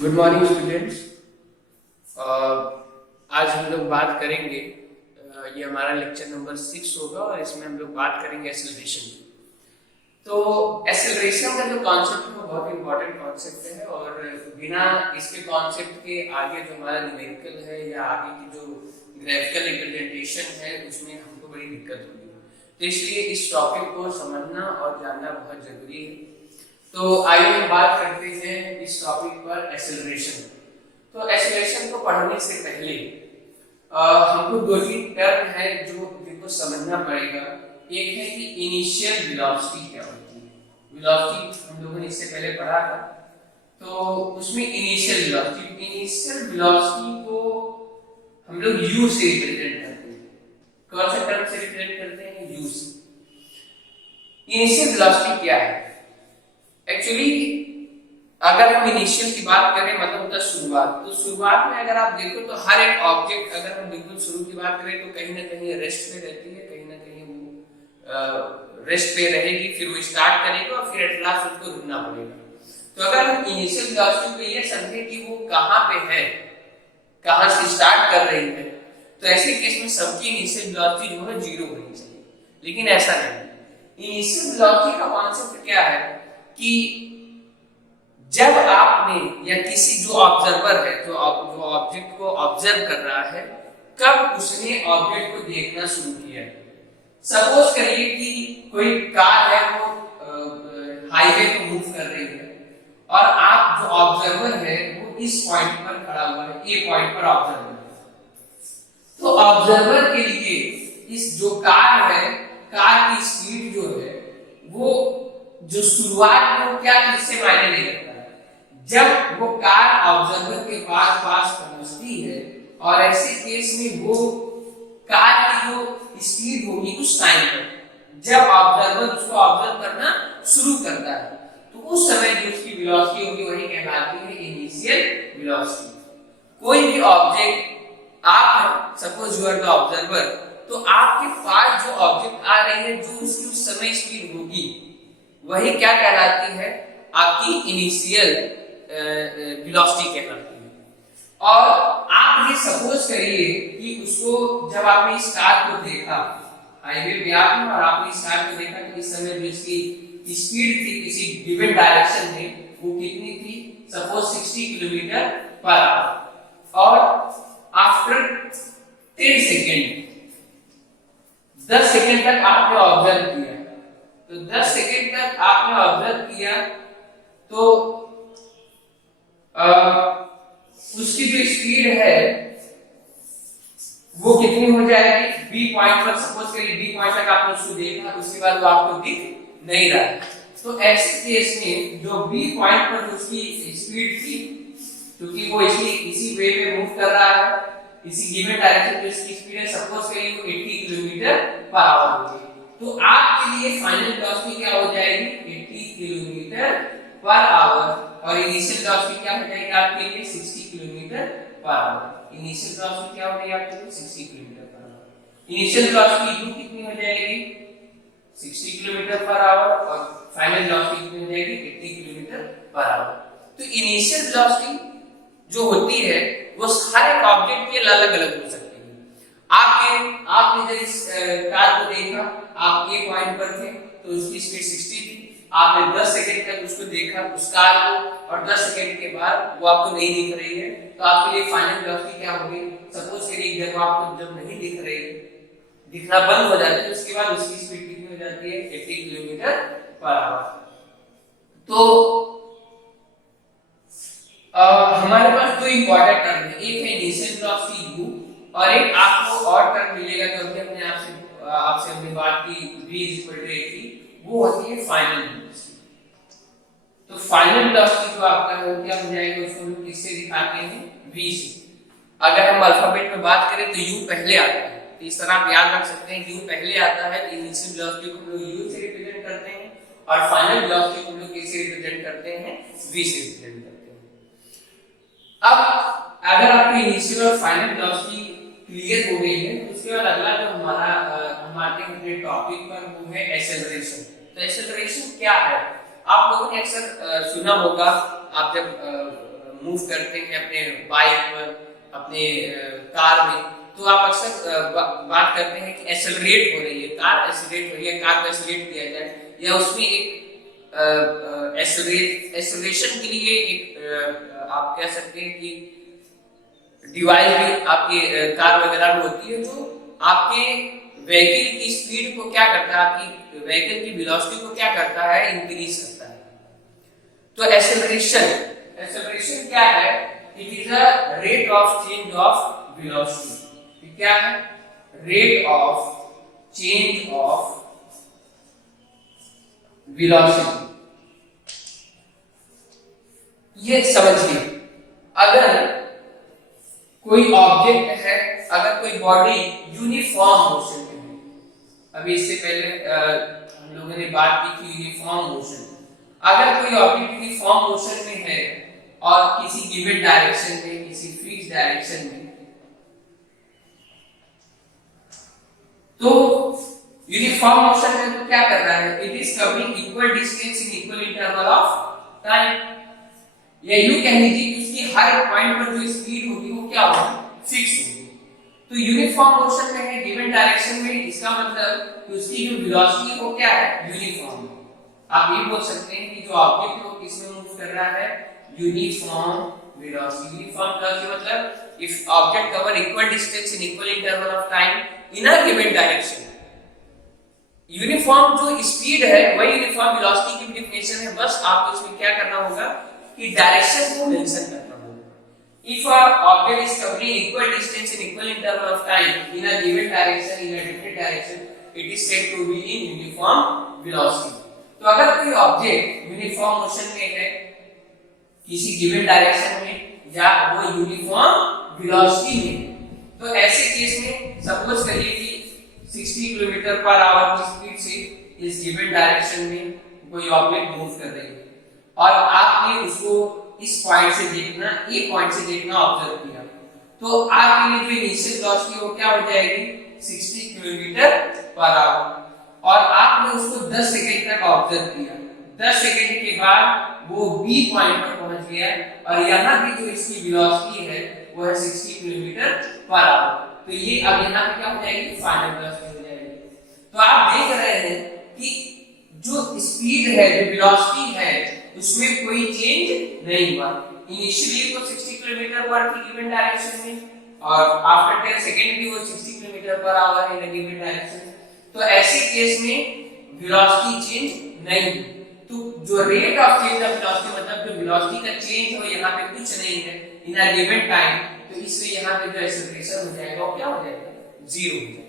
Good morning students. आज हम लोग बात करेंगे, ये हमारा लेक्चर नंबर 6 होगा और इसमें हम लोग बात करेंगे एक्सेलरेशन की। तो एक्सेलरेशन का जो कॉन्सेप्ट है वो बहुत इंपॉर्टेंट कॉन्सेप्ट है और बिना इसके कॉन्सेप्ट के आगे जो हमारा न्यूमेरिकल है या आगे की जो ग्राफिकल रिप्रेजेंटेशन है उसमें हमको बड़ी दिक्कत होगी। तो इसलिए इस टॉपिक को समझना और जानना बहुत जरूरी है। तो आइए हम बात करते हैं इस टॉपिक पर एक्सेलरेशन। तो एक्सेलरेशन को पढ़ने से पहले हमको दो तीन टर्म है जो जिनको समझना पड़ेगा। एक है कि इनिशियल वेलोसिटी क्या होती है। वेलोसिटी हम लोगों ने इससे पहले पढ़ा था, तो उसमें इनिशियल वेलोसिटी को हम लोग यू से रिप्रेजेंट करते हैं। कौन से टर्म से रिप्रेजेंट करते हैं? यू से। इनिशियल वेलोसिटी क्या है? एक्चुअली अगर हम इनिशियल की बात करें मतलब होता है शुरुआत। तो शुरुआत में अगर आप देखो तो हर एक ऑब्जेक्ट, अगर हम बिल्कुल शुरू की बात करें तो कहीं ना कहीं रेस्ट पे रहती है, कहीं ना कहीं वो रेस्ट पे रहेगी, फिर वो स्टार्ट करेगा और फिर एट लास्ट उसको रुकना पड़ेगा। तो अगर हम इनिशियल वेलोसिटी को ये समझे कि वो कहाँ पे है, कहाँ से स्टार्ट कर रही है, तो ऐसे केस में सबकी इनिशियल वेलोसिटी जो है 0 होनी चाहिए। लेकिन ऐसा नहीं। इनिशियल वेलोसिटी का कॉन्सेप्ट क्या है कि जब आपने या किसी जो ऑब्जर्वर है, जो ऑब्जेक्ट को ऑब्जर्व कर रहा है, कब उसने ऑब्जेक्ट को देखना शुरू किया। सपोज करिए कि कोई कार है वो हाईवे पे मूव कर रही है और आप जो ऑब्जर्वर है वो इस पॉइंट पर खड़ा हुआ है, ए पॉइंट पर ऑब्जर्वर है। तो ऑब्जर्वर के लिए इस जो कार है, कार की स्पीड जो है वो जो शुरुआत में वो क्या किससे मायने नहीं रखता है। जब वो कार ऑब्जर्वर के पास पहुंचती है और ऐसे केस में वो कार की जो स्पीड होगी उस टाइम पर, जब ऑब्जर्वर उसको ऑब्जर्व करना शुरू करता है, तो उस समय जो उसकी वेलोसिटी होगी वही कहलाती है इनिशियल वेलोसिटी। कोई भी ऑब्जेक्ट, आप suppose you are the observer, तो आपके पास जो ऑब्जेक्ट आ रही है जो उसकी उस समय स्पीड होगी वही क्या कहलाती है? आपकी इनिशियल वेलोसिटी कहलाती है। और आप ये सपोज करिए कि उसको जब आपने इस कार को देखा, हाईवे पे आप हैं और आपने इस कार को देखा, तो इस समय जो इसकी स्पीड थी किसी गिवन डायरेक्शन में वो कितनी थी? Suppose 60 kilometre per hour. और आफ्टर 10 सेकेंड, 10 सेकेंड तक आपने ऑब्जर्व किया, तो 10 सेकेंड तक आपने ऑब्जर्व किया तो उसकी जो स्पीड है वो कितनी हो जाएगी? बी पॉइंट पर, सपोज करिए बी पॉइंट तक आपने उसको देखा, उसके बाद वो आपको दिख नहीं रहा। तो ऐसे केस में जो बी पॉइंट पर उसकी स्पीड थी, क्योंकि वो इसी वे में मूव कर रहा है, इसी गिवन डायरेक्शन में इसकी स्पीड है, सपोज करिए वो 80 किलोमीटर पर आवर होगी, तो आपके लिए फाइनल वेलोसिटी क्या हो जाएगी? 80 किलोमीटर पर आवर। और इनिशियल वेलोसिटी क्या हो जाएगी आपके लिए? 60 kilometre per hour. Initial velocity क्या हो गई आपके लिए? 60 kilometre per hour. Initial velocity u कितनी हो जाएगी? 60 किलोमीटर पर आवर और फाइनल वेलोसिटी कितनी हो जाएगी? 80 किलोमीटर पर आवर। तो इनिशियल वेलोसिटी जो होती है वो हर एक ऑब्जेक्ट के अलग अलग हो सकती है। आपने जब इस कार को देखा, आप ए पॉइंट पर थे तो उसकी स्पीड 60 थी, आपने 10 सेकंड तक उसको देखा उस कार को, और 10 सेकंड के बाद वो आपको नहीं दिख रही है, तो आपके लिए फाइनल वेलोसिटी क्या होगी? सपोज करिए जब आपको जब नहीं दिख रही है, दिखना बंद हो जाती है, उसके बाद उसकी स्पीड कितनी हो जाती है? 80 किलोमीटर पर आवर। तो हमारे पास दो इंपॉर्टेंट टर्म है, एक है इनिशियल वेलोसिटी u और एक आपको और टर्म मिलेगा जो अभी अपने आपसे हमने बात की v = वो होती है फाइनल वेलोसिटी। तो फाइनल वेलोसिटी जो आपका है वो क्या हो जाएगा? उसको हम किससे दिखाते हैं? v से। अगर हम अल्फाबेट में बात करें तो u पहले आता है, तो इस तरह आप याद रख सकते हैं कि u पहले आता है, तो इनिशियल वेलोसिटी को हम लोग u से रिप्रेजेंट करते हैं और फाइनल वेलोसिटी को हम लोग किससे रिप्रेजेंट करते हैं? v से रिप्रेजेंट करते हैं। अब अगर आपकी इनिशियल और फाइनल वेलोसिटी क्लियर हो गई है, तो उसके बाद अगला जो हमारे टॉपिक पर वो है एक्सेलरेशन। तो एक्सेलरेशन क्या है? आप लोगों ने अक्सर सुना होगा, आप जब मूव करते हैं अपने बाइक पर, अपने कार में, तो आप अक्सर बात करते हैं कि एक्सेलरेट हो रही है कार, एक्सेलरेट हो रही है कार को एक्सेलरेट किया जाए, या उसमें एक एक्सेलरेशन के लिए एक आप कह सकते हैं कि डिवाइस भी आपके कार वगैरह में होती है, जो आपके व्हीकल की स्पीड को क्या करता है, आपकी व्हीकल की वेलोसिटी को क्या करता है, इंक्रीज करता है। तो एक्सेलरेशन क्या है? It is a rate of change of velocity. क्या है? Rate of change of velocity. ये समझिए, अगर कोई ऑब्जेक्ट है, अगर कोई बॉडी यूनिफॉर्म मोशन में है, अभी इससे पहले हम लोगों ने बात की थी यूनिफॉर्म मोशन, अगर कोई ऑब्जेक्ट यूनिफॉर्म मोशन में है और किसी गिवन डायरेक्शन में, किसी फिक्स डायरेक्शन में, तो यूनिफॉर्म मोशन में तो क्या कर रहा है? It is covering equal distance in equal interval of time, या यूं कह लीजिए कि उसकी हर पॉइंट पर जो स्पीड होगी वो क्या होगी? फिक्स होगी। तो यूनिफॉर्म मोशन में है गिवन डायरेक्शन में, इसका मतलब कि उसकी जो वेलोसिटी वो क्या है? यूनिफॉर्म। आप ये बोल सकते हैं कि जो ऑब्जेक्ट वो किस में मूव कर रहा है? Uniform velocity. यूनिफॉर्म वेलोसिटी मतलब if object cover equal distance in equal interval of time in a given direction. Uniform जो स्पीड है वही यूनिफॉर्म वेलोसिटी की डेफिनेशन है, बस आपको इसमें क्या करना होगा कि डायरेक्शन को मेंशन करना होगा। If a object is covering equal distance in equal interval of time in a given direction, in a different direction, it is said to be in uniform velocity. तो अगर कोई ऑब्जेक्ट यूनिफॉर्म मोशन में है किसी given direction में, या वो uniform velocity में, तो ऐसे केस में सपोज करिए कि 60 किलोमीटर पर आवर की स्पीड से इस गिवन डायरेक्शन में कोई ऑब्जेक्ट मूव कर रही है, और आपने उसको इस पॉइंट से देखना, ए पॉइंट से देखना ऑब्जर्व किया, तो आपके लिए जो इनिशियल वेलोसिटी वो क्या हो जाएगी? 60 किलोमीटर पर आवर, और आपने उसको 10 सेकंड तक ऑब्जर्व किया। 10 सेकंड के बाद वो बी पॉइंट पर पहुंच गया, और यहाँ की जो इसकी वेलोसिटी है वो है 60 किलोमीटर पर आवर। तो ये अब यहाँ पे क्या हो जाएगी? फाइनल वेलोसिटी हो जाएगी। तो आप देख रहे हैं कि जो स्पीड है, जो वेलोसिटी है, उसमें कोई चेंज नहीं हुआ। इनिशियली वो 60 किलोमीटर पर थी गिवन डायरेक्शन में, और आफ्टर 10 सेकंड भी वो 60 किलोमीटर पर आवर है इन गिवन डायरेक्शन। तो ऐसे केस में वेलोसिटी चेंज नहीं हुई। तो जो rate of change of velocity मतलब जो वेलोसिटी का चेंज हो, यहाँ पे कुछ नहीं है इन अ गिवन टाइम, तो इसलिए यहाँ पे जो एक्सेलरेशन हो जाएगा वो क्या हो जाएगा? 0 हो जाएगा।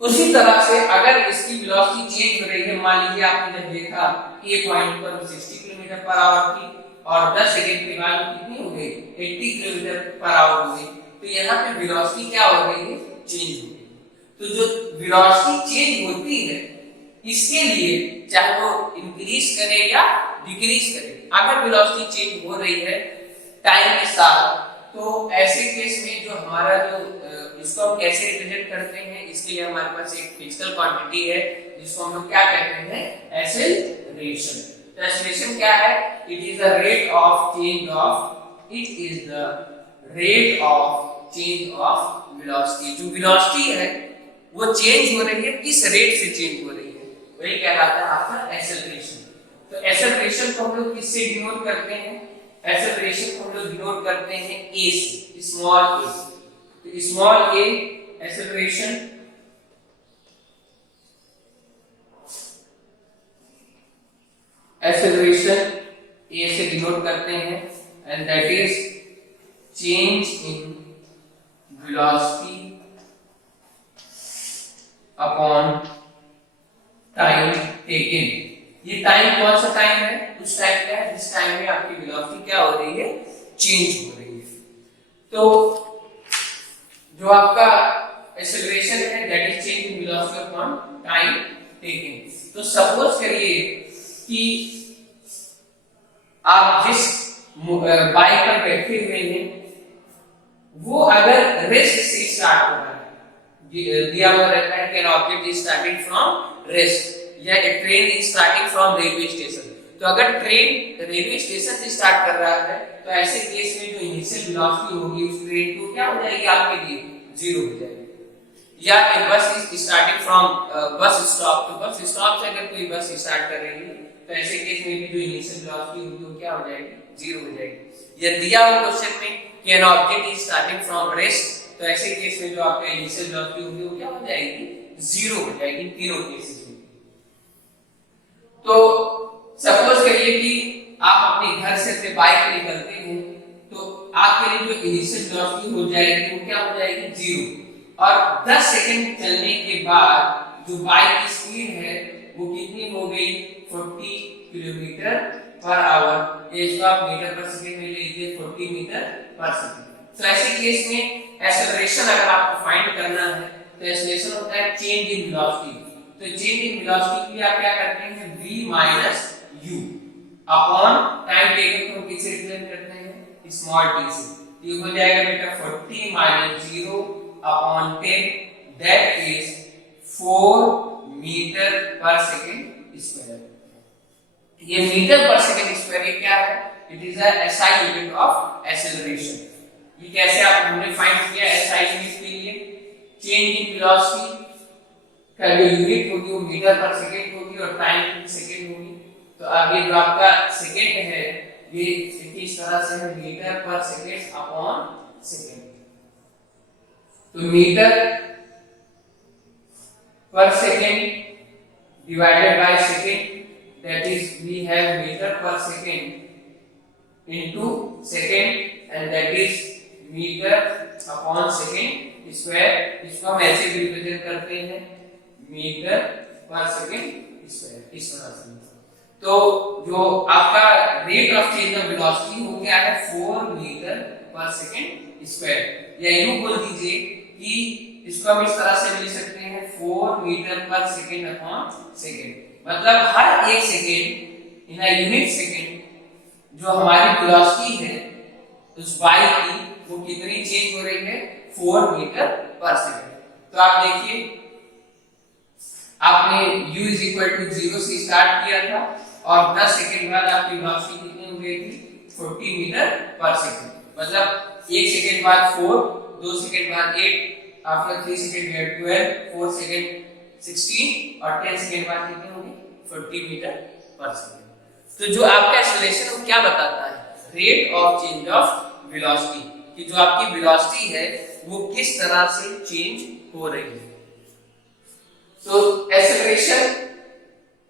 उसी तरह से अगर इसकी वेलोसिटी चेंज हो रही है, मान लीजिए आपने जब देखा ए पॉइंट पर 60 किलोमीटर पर आवर थी, और 10 सेकंड के बाद कितनी हो गई? 80 किलोमीटर पर आवर हो गई, तो यहाँ पे वेलोसिटी क्या हो गई है? चेंज हो गई। तो जो वेलोसिटी चेंज होती है, इसके लिए चाहे वो इंक्रीज करे या डिक्रीज करे, अगर वेलोसिटी चेंज हो रही है टाइम के साथ, तो ऐसे केस में जो हमारा जो इसको हम कैसे रिप्रेजेंट करते हैं, इसके लिए हमारे पास एक फिजिकल क्वांटिटी है जिसको हम लोग क्या कहते हैं? एक्सेलरेशन। तो एक्सेलरेशन क्या है? It is the rate of change of velocity. जो वेलोसिटी है वो चेंज हो रही है, किस रेट से चेंज हो रही है, वही कहलाता है आपका एक्सेलरेशन। तो एक्सेलरेशन को हम लोग किससे डिनोट करते हैं? एक्सेलरेशन को हम लोग डिनोट करते हैं ए से, स्मॉल ए। तो स्मॉल ए एक्सेलरेशन ए से डिनोट करते हैं, and that is change in velocity upon time taken. ये टाइम कौन सा टाइम है? उस टाइम क्या है जिस टाइम में आपकी वेलोसिटी क्या हो रही है? चेंज हो रही है। तो जो आपका एक्सेलरेशन है that is change in velocity upon time taken. तो सपोज करिए कि आप जिस बाइक पर बैठे हुए हैं वो अगर रेस्ट से स्टार्ट हो रहा है, दिया हुआ रहता है कि an object is starting from rest, या a train is starting from railway station, तो अगर ट्रेन रेलवे स्टेशन से स्टार्ट कर रहा है तो ऐसे केस में जो इनिशियल वेलोसिटी होगी उस ट्रेन को क्या हो जाएगी आपके लिए, जीरो हो जाएगी। या बस is starting from bus stop, तो बस स्टॉप से अगर कोई बस स्टार्ट कर रही है तो ऐसे केस में भी जो इनिशियल वेलोसिटी होगी वो क्या हो जाएगी, जीरो हो जाएगी। या दिया हुआ क्वेश्चन में कि an object is starting from rest, तो ऐसे केस में जो आपका इनिशियल वेलोसिटी होगी वो क्या हो जाएगी, जीरो हो जाएगी तीनों केसेस में। तो सपोज करिए कि आप अपने घर से अपने बाइक निकलते हैं तो आपके लिए जो इनिशियल वेलोसिटी हो जाएगी वो क्या हो जाएगी, जीरो। और 10 सेकंड चलने के बाद जो बाइक की स्पीड है वो कितनी हो गई, 40 किलोमीटर पर आवर। इसको आप मीटर पर सेकंड में ले लीजिए, 40 मीटर पर सेकंड। तो ऐसे केस में एक्सेलरेशन अगर आपको फाइंड करना है तो एक्सेलरेशन होता है चेंज इन वेलोसिटी। तो चेंज इन वेलोसिटी के लिए आप क्या करते हैं, v minus u upon time taken को किससे रिप्रेजेंट करते हैं, स्मॉल t से। ये हो जाएगा बेटा 40 minus 0 upon 10, that is 4 meter per second square. ये मीटर पर सेकंड स्क्वायर ये क्या है, it is the SI unit of acceleration. ये कैसे आप हमने फाइंड किया, SI यूनिट के लिए चेंज इन वेलोसिटी का जो यूनिट होगी वो मीटर पर सेकंड होगी और टाइम सेकंड होगी। तो अब ये जो आपका सेकंड है ये इस तरह से है, metre per second upon second. तो metre per second divided by second, that is we have meter per second into second and that is meter upon second square। इसको हम ऐसे भी रिप्रेजेंट करते हैं मीटर पर सेकंड स्क्वायर, इस तरह से। तो जो आपका rate of change of velocity हो गया है 4 मीटर पर सेकंड स्क्वायर। या यूं बोल दीजिए कि इसको हम इस तरह से लिख सकते हैं 4 meter per second upon second. मतलब हर एक second in a unit second जो हमारी वेलोसिटी है उस बाइक की वो कितनी चेंज हो रही है, 4 मीटर पर सेकंड। तो आप देखिए आपने u इज इक्वल टू 0 से स्टार्ट किया था और 10 सेकंड बाद आपकी वेलोसिटी कितनी हो गई थी, 40 मीटर पर सेकंड। मतलब 1 सेकंड बाद 4, 2 सेकंड बाद 8, after 3 second we have 12, 4 second 16 और 10 सेकंड बाद कितनी होगी, 40 मीटर पर सेकंड। तो जो आपका एक्सेलरेशन वो क्या बताता है, rate of change of velocity, कि जो आपकी वेलोसिटी है वो किस तरह से चेंज हो रही है। तो एक्सेलरेशन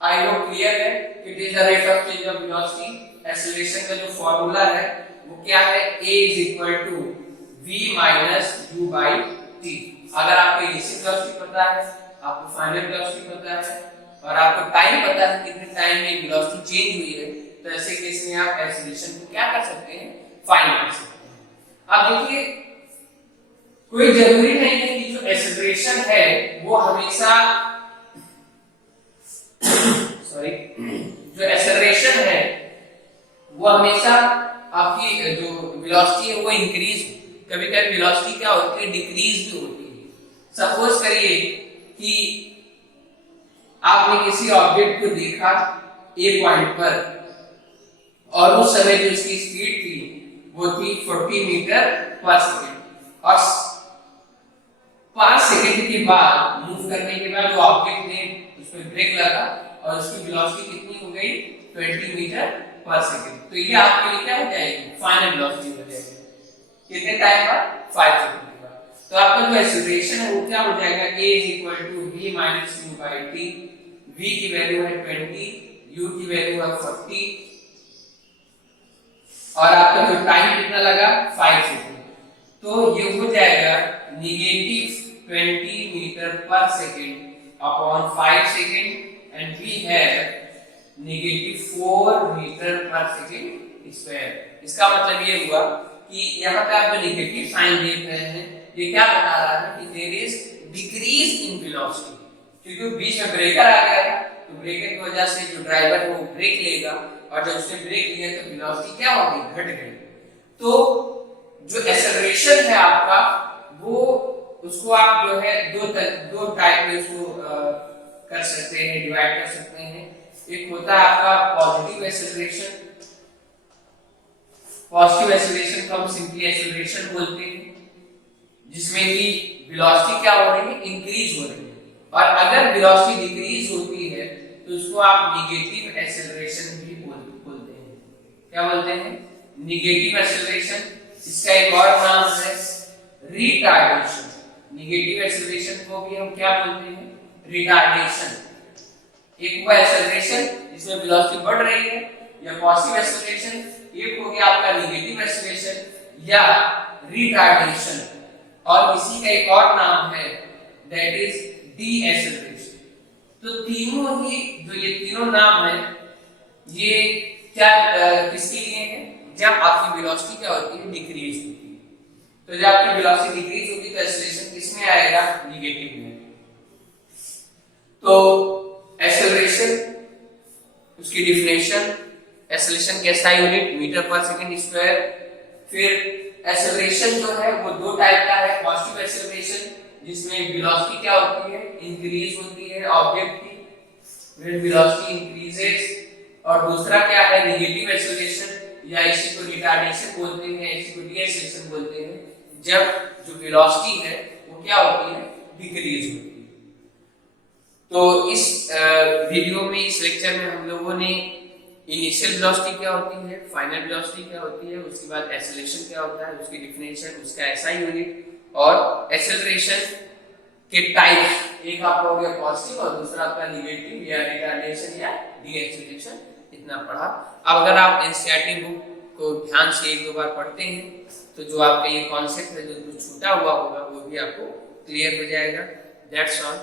आई होप क्लियर है, it is the rate of change of velocity. Acceleration का जो फार्मूला है वो क्या है, a is equal to v minus u by t। अगर आपको इनिशियल वेलोसिटी पता है, आपको फाइनल वेलोसिटी पता है और आपको टाइम पता है कितने टाइम में वेलोसिटी चेंज हुई है, तो ऐसे केस में आप एक्सेलरेशन को क्या कर सकते हैं, फाइंड कर सकते हैं। अब देखिए कोई जरूरी नहीं है कि जो एक्सेलरेशन है वो हमेशा सॉरी जो एक्सेलरेशन है वो हमेशा आपकी जो वेलोसिटी है वो इंक्रीज, कभी कभी वेलोसिटी क्या होती है, डिक्रीज भी होती है। सपोज करिए कि आपने किसी ऑब्जेक्ट को देखा एक पॉइंट पर और उस समय जो इसकी स्पीड थी वो थी 40 मीटर पर सेकंड और 5 सेकंड के बाद मूव करने के बाद वो ऑब्जेक्ट ने उस पर ब्रेक लगा और उसकी वेलोसिटी कितनी हो गई, 20 मीटर पर सेकंड। तो ये आपके लिए क्या हो जाएगी, फाइनल वेलोसिटी हो जाएगी। कितने टाइम बाद, 5 सेकंड के बाद। तो आपका जो एक्सेलरेशन है वो क्या हो जाएगा, a is equal to v minus u by t। v की वैल्यू है 20, u की वैल्यू है 40 और आपका जो टाइम कितना लगा, 5 सेकंड। तो ये हो जाएगा negative 20 meter per second upon 5 second and we have negative 4 meter per second square. इसका मतलब ये हुआ कि यहाँ पे आप जो नेगेटिव साइन देख रहे हैं ये क्या बता रहा है कि there is decrease in velocity, क्योंकि बीच में ब्रेकर आ गया था तो ब्रेकर की वजह से जो ड्राइवर है वो ब्रेक लेगा और जब उसने ब्रेक लिया तो वेलोसिटी क्या हो गई, घट गई। तो जो एक्सेलरेशन है आपका वो उसको आप जो है दो टाइप में उसको कर सकते हैं, डिवाइड कर सकते हैं। एक होता है आपका पॉजिटिव पॉजिटिव एक्सेलरेशन को हम सिंपली एक्सेलरेशन बोलते हैं, जिसमें कि वेलोसिटी क्या हो रही है, इंक्रीज हो रही है। और अगर वेलोसिटी डिक्रीज होती है तो उसको आप नेगेटिव एक्सेलरेशन भी बोलते हैं। क्या बोलते हैं? Negative acceleration. इसका एक और नाम है रिटार्डेशन। नेगेटिव एक्सेलरेशन को भी हम क्या बोलते हैं? रिटार्डेशन। एक हुआ एक्सेलरेशन जिसमें वेलोसिटी बढ़ रही है, या पॉजिटिव एक्सेलरेशन, एक हो गया आपका नेगेटिव एक्सेलरेशन या रिटार्डेशन। और इसी का एक और नाम है दैट इज डी एक्सेलरेशन। तो तीनों ही जो ये तीनों नाम है ये क्या किसके लिए है? जब आपकी वेलोसिटी क्या होती है, डिक्रीज होती है। तो जब आपकी वेलोसिटी डिक्रीज होगी तो एक्सेलरेशन किसमें आएगा? नेगेटिव में। तो एक्सेलरेशन, उसकी डिफिनेशन, एक्सेलरेशन के SI unit metre per second square. फिर एक्सेलरेशन जो है वो दो टाइप का है, पॉजिटिव एक्सेलरेशन जिसमें वेलोसिटी क्या होती है, इंक्रीज होती है ऑब्जेक्ट की, when velocity increases। और दूसरा क्या है, नेगेटिव एक्सेलरेशन, या इसी को रिटार्डेशन बोलते हैं, इसी को डीएक्सेलरेशन बोलते हैं, जब जो वेलोसिटी है वो क्या होती है, डिक्रीज होती है। तो इस वीडियो में, इस लेक्चर में हम लोगों ने इनिशियल वेलोसिटी क्या होती है, फाइनल वेलोसिटी क्या होती है, उसके बाद एक्सेलरेशन क्या होता है, उसकी डिफिनेशन, उसका SI यूनिट, और एक्सेलरेशन के टाइप, एक आपका हो गया पॉजिटिव और दूसरा आपका नेगेटिव या रिटार्डेशन या डीएक्सेलरेशन, इतना पढ़ा। अब अगर आप एनसीईआरटी बुक को ध्यान से एक दो बार पढ़ते हैं तो जो आपका ये कॉन्सेप्ट है जो छूटा हुआ होगा वो भी आपको क्लियर हो जाएगा। That's all.